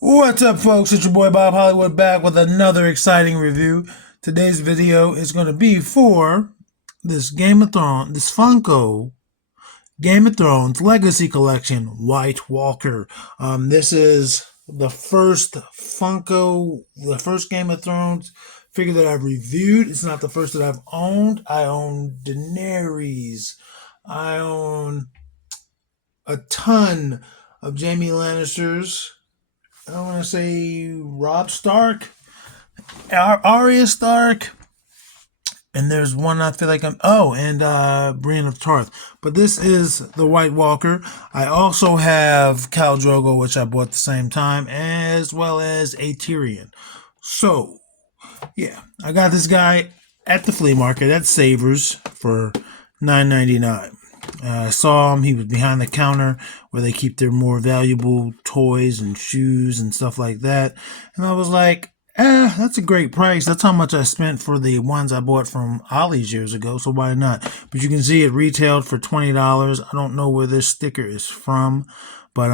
What's up, folks? It's your boy Bob Hollywood back with another exciting review. Today's video is going to be for this Game of Thrones, this Funko Game of Thrones Legacy Collection White Walker. This is the first Funko, the first Game of Thrones figure that I've reviewed. It's not the first that I've owned. I own Daenerys. I own a ton of Jaime Lannisters. I want to say Rob Stark, Arya Stark, and there's one I feel like and Brienne of Tarth. But this is the White Walker. I also have Khal Drogo, which I bought at the same time, as well as a Tyrion. So, yeah, I got this guy at the flea market at Savers for $9.99. I saw him. He was behind the counter where they keep their more valuable toys and shoes and stuff like that. And I was like, that's a great price. That's how much I spent for the ones I bought from Ollie's years ago, so why not? But you can see it retailed for $20. I don't know where this sticker is from, but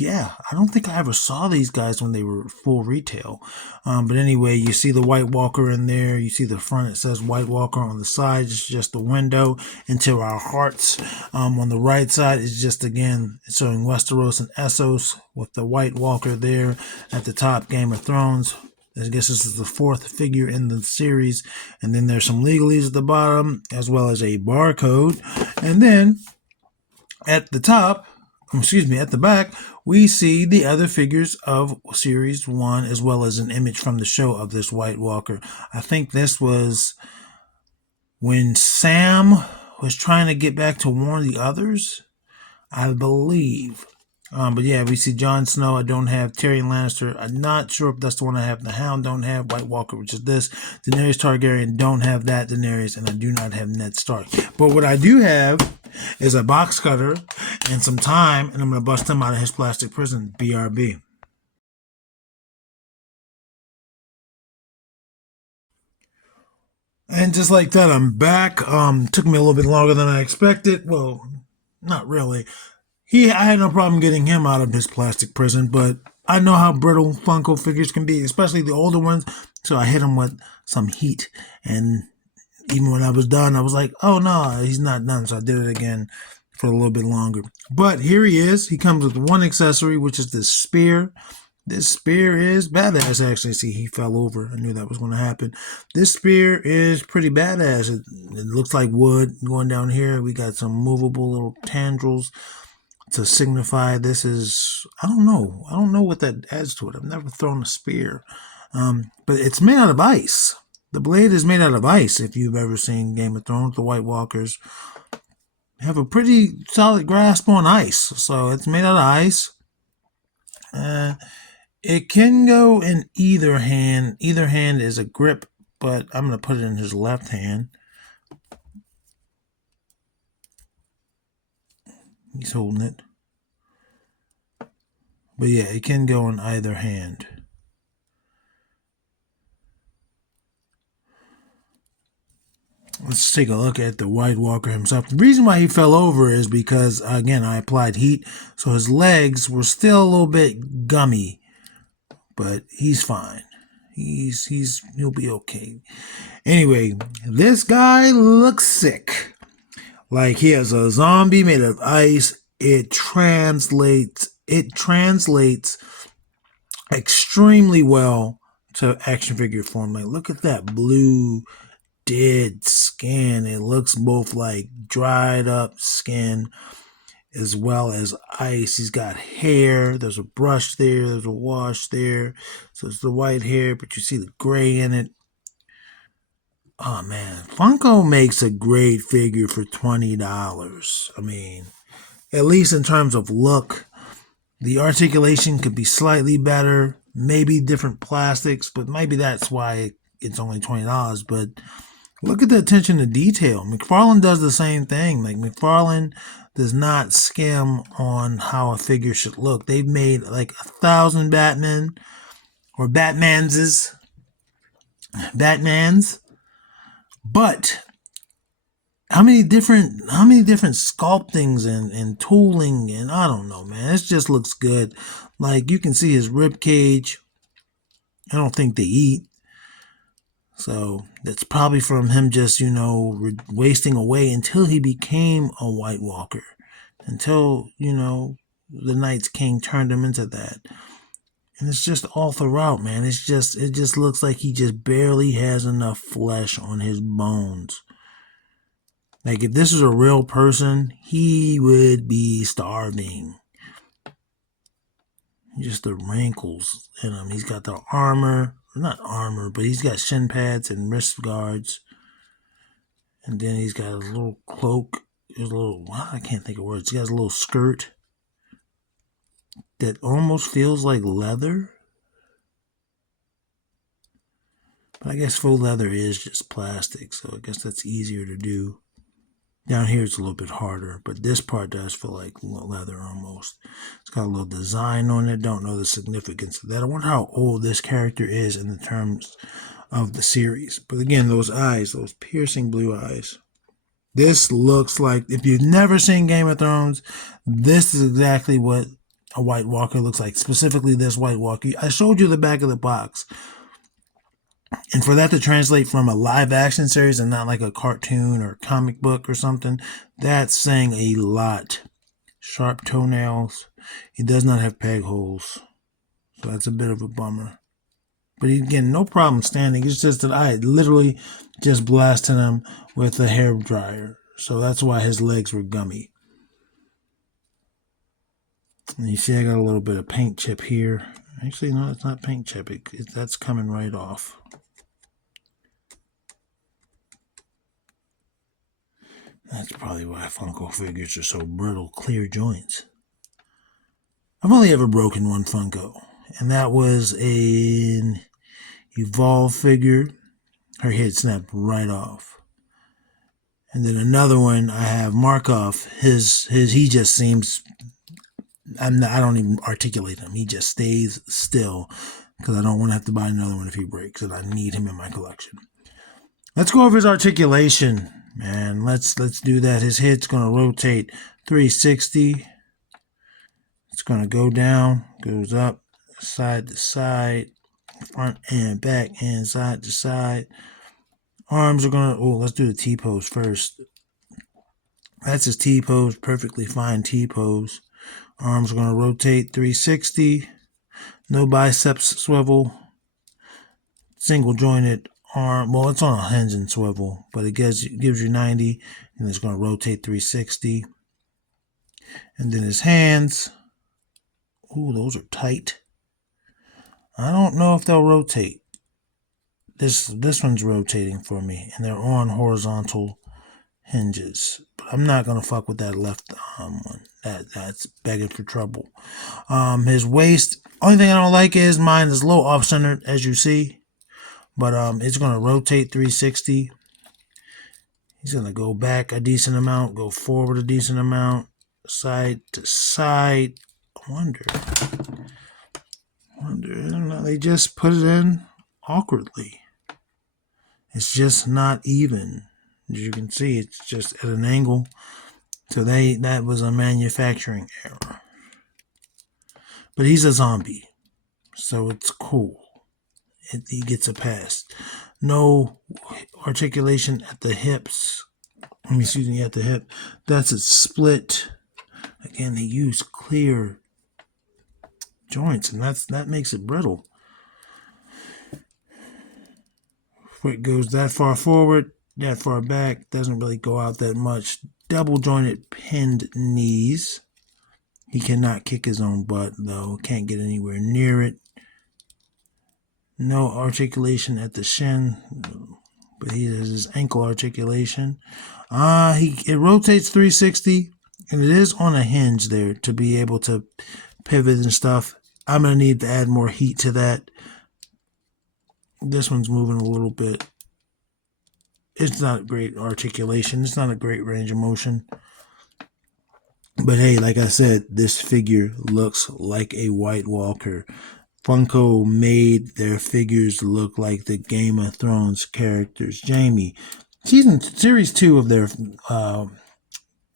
yeah, I don't think I ever saw these guys when they were full retail. But anyway, you see the White Walker in there. You see the front, it says White Walker. On the side, it's just the window into our hearts. On the right side, it's just, again, it's showing Westeros and Essos with the White Walker there at the top, Game of Thrones. I guess this is the fourth figure in the series. And then there's some legalese at the bottom, as well as a barcode. And then at the top, at the back, we see the other figures of Series 1, as well as an image from the show of this White Walker. I think this was when Sam was trying to get back to warn the others, I believe. But yeah, we see Jon Snow. I don't have Tyrion Lannister. I'm not sure if that's the one I have. The Hound don't have. White Walker, which is this. Daenerys Targaryen don't have that Daenerys, and I do not have Ned Stark. But what I do have is a box cutter and some time, and I'm going to bust him out of his plastic prison. BRB. And just like that, I'm back. Took me a little bit longer than I expected. Well, not really. I had no problem getting him out of his plastic prison, but I know how brittle Funko figures can be, especially the older ones. So I hit him with some heat, and even when I was done, I was like, oh no, he's not done. So I did it again for a little bit longer. But here he is. He comes with one accessory, which is this spear. This spear is badass, actually. See, he fell over. I knew that was going to happen. This spear is pretty badass. It looks like wood going down here. We got some movable little tendrils to signify this is, I don't know. I don't know what that adds to it. I've never thrown a spear. But it's made out of ice. The blade is made out of ice. If you've ever seen Game of Thrones, the White Walkers have a pretty solid grasp on ice. So it's made out of ice. It can go in either hand. Either hand is a grip, but I'm going to put it in his left hand. He's holding it. But yeah, it can go in either hand. Let's take a look at the White Walker himself. The reason why he fell over is because, again, I applied heat, so his legs were still a little bit gummy, but he's fine. He'll be okay. Anyway, this guy looks sick. Like he has a zombie made of ice. It translates extremely well to action figure form. Like, look at that blue dead skin. It looks both like dried up skin as well as ice. He's got hair. There's a brush there. There's a wash there. So it's the white hair, but you see the gray in it. Oh man, Funko makes a great figure for $20. I mean, at least in terms of look. The articulation could be slightly better, maybe different plastics, but maybe that's why it's only $20. But look at the attention to detail. McFarlane does the same thing. Like, McFarlane does not skim on how a figure should look. They've made like 1,000 Batman or Batmans, but how many different sculptings and tooling, and I don't know, man. It just looks good. Like you can see his rib cage. I don't think they eat. So that's probably from him just, wasting away until he became a White Walker. Until, the Night's King turned him into that. And it's just all throughout, man. It just looks like he just barely has enough flesh on his bones. Like if this is a real person, he would be starving. Just the wrinkles in him. He's got the armor, not armor, but he's got shin pads and wrist guards. And then he's got a little cloak. There's a little, I can't think of words. He has a little skirt that almost feels like leather. But I guess faux leather is just plastic, so I guess that's easier to do. Down here it's a little bit harder, but this part does feel like leather almost. It's got a little design on it. Don't know the significance of that. I wonder how old this character is in the terms of the series. But again, those eyes, those piercing blue eyes. This looks like, if you've never seen Game of Thrones, this is exactly what a White Walker looks like. Specifically this White Walker. I showed you the back of the box. And for that to translate from a live action series and not like a cartoon or comic book or something, that's saying a lot. Sharp toenails. He does not have peg holes. So that's a bit of a bummer. But again, no problem standing. It's just that I literally just blasted him with a hair dryer. So that's why his legs were gummy. And you see I got a little bit of paint chip here. Actually, no, it's not paint chip. That's coming right off. That's probably why Funko figures are so brittle, clear joints. I've only ever broken one Funko, and that was an Evolve figure. Her head snapped right off. And then another one I have Markov. He just seems, I don't even articulate him. He just stays still because I don't want to have to buy another one if he breaks, and I need him in my collection. Let's go over his articulation, man. Let's do that. His head's gonna rotate 360. It's gonna go down, goes up, side to side, front and back, and side to side. Arms are gonna. Oh, let's do the T pose first. That's his T pose, perfectly fine T pose. Arms are gonna rotate 360. No biceps swivel. Single jointed arm. Well, it's on a hinge and swivel, but it gives you 90, and it's going to rotate 360. And then his hands. Ooh, those are tight. I don't know if they'll rotate. This one's rotating for me, and they're on horizontal hinges. But I'm not gonna fuck with that left arm one. That's begging for trouble. His waist. Only thing I don't like is mine is a little off centered, as you see. But it's going to rotate 360. He's going to go back a decent amount, go forward a decent amount, side to side. I wonder. I don't know, they just put it in awkwardly. It's just not even. As you can see, it's just at an angle. So that was a manufacturing error. But he's a zombie, so it's cool. He gets a pass. No articulation at the hips. Excuse me, at the hip. That's a split. Again, they use clear joints, and that makes it brittle. Foot goes that far forward, that far back. Doesn't really go out that much. Double jointed pinned knees. He cannot kick his own butt, though. Can't get anywhere near it. No articulation at the shin, but he has his ankle articulation. It rotates 360, and it is on a hinge there to be able to pivot and stuff. I'm going to need to add more heat to that. This one's moving a little bit. It's not great articulation. It's not a great range of motion. But hey, like I said, this figure looks like a White Walker. Funko made their figures look like the Game of Thrones characters. Jaime, Series 2 of their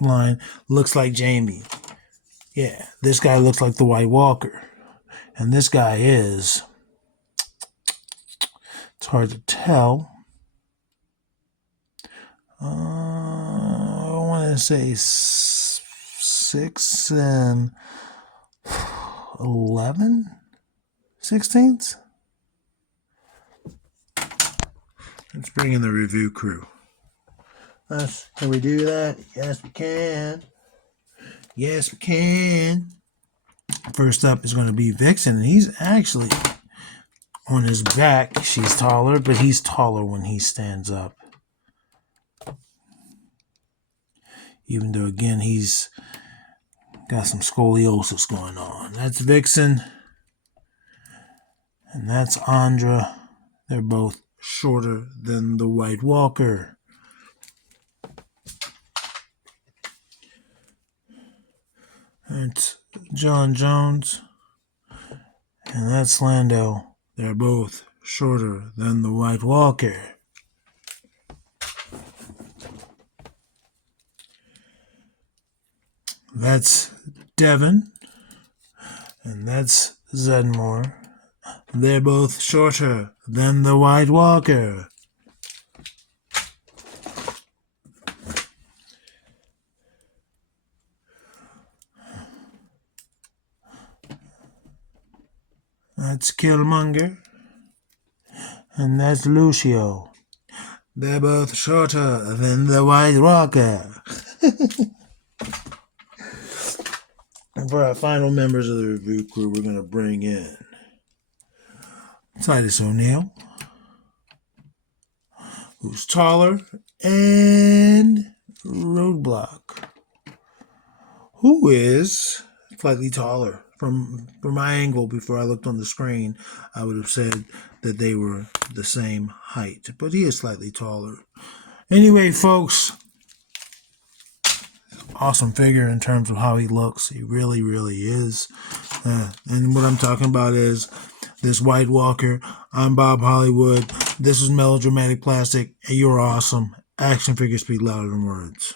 line looks like Jamie. Yeah, this guy looks like the White Walker. And this guy is, it's hard to tell. I want to say 6 and 11/16. Let's bring in the review crew. Can we do that? Yes, we can. Yes, we can. First up is going to be Vixen, and he's actually on his back. She's taller, but he's taller when he stands up. Even though, again, he's got some scoliosis going on. That's Vixen. And that's Andra. They're both shorter than the White Walker. That's John Jones. And that's Lando. They're both shorter than the White Walker. That's Devin. And that's Zedmore. They're both shorter than the White Walker. That's Killmonger. And that's Lucio. They're both shorter than the White Walker. And for our final members of the review crew, we're going to bring in Titus O'Neil, who's taller, and Roadblock, who is slightly taller. From my angle, before I looked on the screen, I would have said that they were the same height, but he is slightly taller. Anyway, folks, awesome figure in terms of how he looks. He really, really is. And what I'm talking about is this White Walker. I'm Bob Hollywood. This is Melodramatic Plastic, and you're awesome. Action figures speak louder than words.